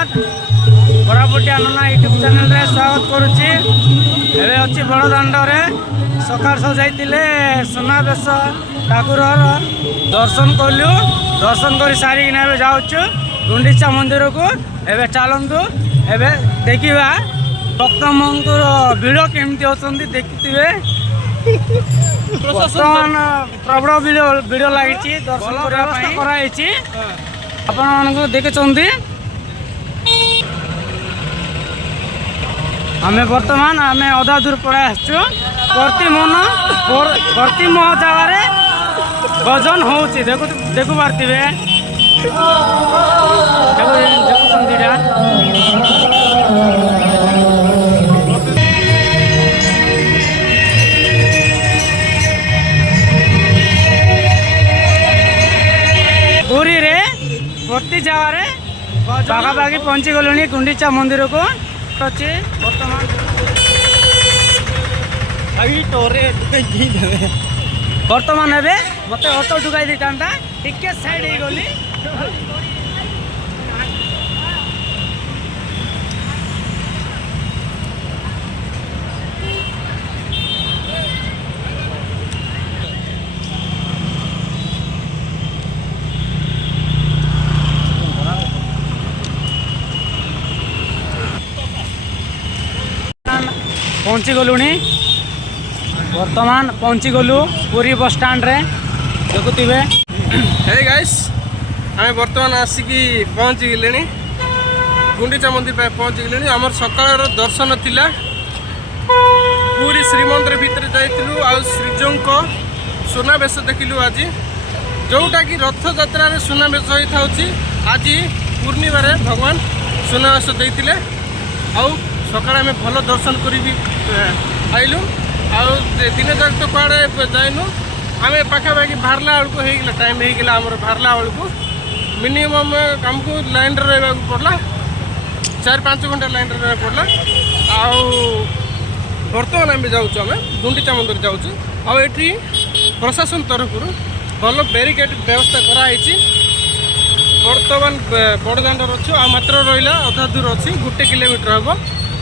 जगन्नाथ कोरापुटिया नना YouTube channel रे स्वागत करुच्ची एवं अच्छी बड़ दाण्डे सकाल सजाइले सुनावेश ठाकुर दर्शन कलु दर्शन कर सारिकिना जाऊँ गुंडीचा मंदिर को एवं चलतु एवं देखा भक्त मंदिर भिड़ केमती अच्छा देखिए बर्तमान प्रबल भिड़ लगी दर्शन करवाई आपण देखते आम बर्तमान आम अधा दूर पड़े आसु प्रतिमह जगार गजन हो देखु पारे पूरी रे प्रति जगार पाखापाखि पहुँची गलुणी गुंडीचा मंदिर को अच्छे बर्तमान बर्तमान ए मत ऑटो ढुकाई देता टिके साइड हो गली पहुँची गलुणी बर्तमान पहुँची गलु पूरी बस स्टैंड रे देखुवे हे गाइस आम बर्तमान आसिकी पहुँची गले गुंडीचा मंदिर पे पहुँची गले आमर सकाळ दर्शन थिला पूरी श्रीमंदिर भितर जाइलु आ श्रीजों सुनावेश देखिलु आज जोटा कि रथ यात्रा रे सुनावेश होता आज पूर्णिमा रे भगवान सुनावेश देइतिले आ सकाळ आम भल दर्शन करी आइलु आ दिन जाक तो कड़े जाइनु आम पाखापाखि बाहरला बेलू होगा टाइम होगा आम बाहरला बेलू मिनिमम आमको लाइन रहा पड़ला 4-5 घंटा लाइन रहा पड़ला बर्तमान आम जाऊँ आम गुंडीचा मंदिर जाऊँ आठी प्रशासन तरफ भल बैरिकेड व्यवस्था कराई बर्तमान बड़दाण्डर अच्छु आ मात्र रहा अधा दूर अच्छी 1 किलोमीटर हम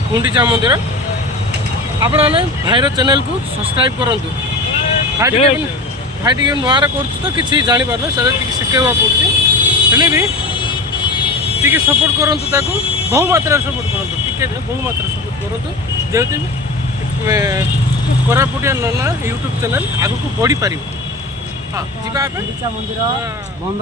गुंडीचा मंदिर आपण मैंने भाईर चैनल को सब्सक्राइब करूँ भाई टे नुआर कर किसी जापार शिखेवा पड़े भी टी सपोर्ट करूँ बहु मात्रा सपोर्ट करूँ टी बहु मात्रा सपोर्ट करूँ जो कोरापुटिया नना यूट्यूब चैनल आगू बढ़ी पार। हाँ जी मंदिर बंद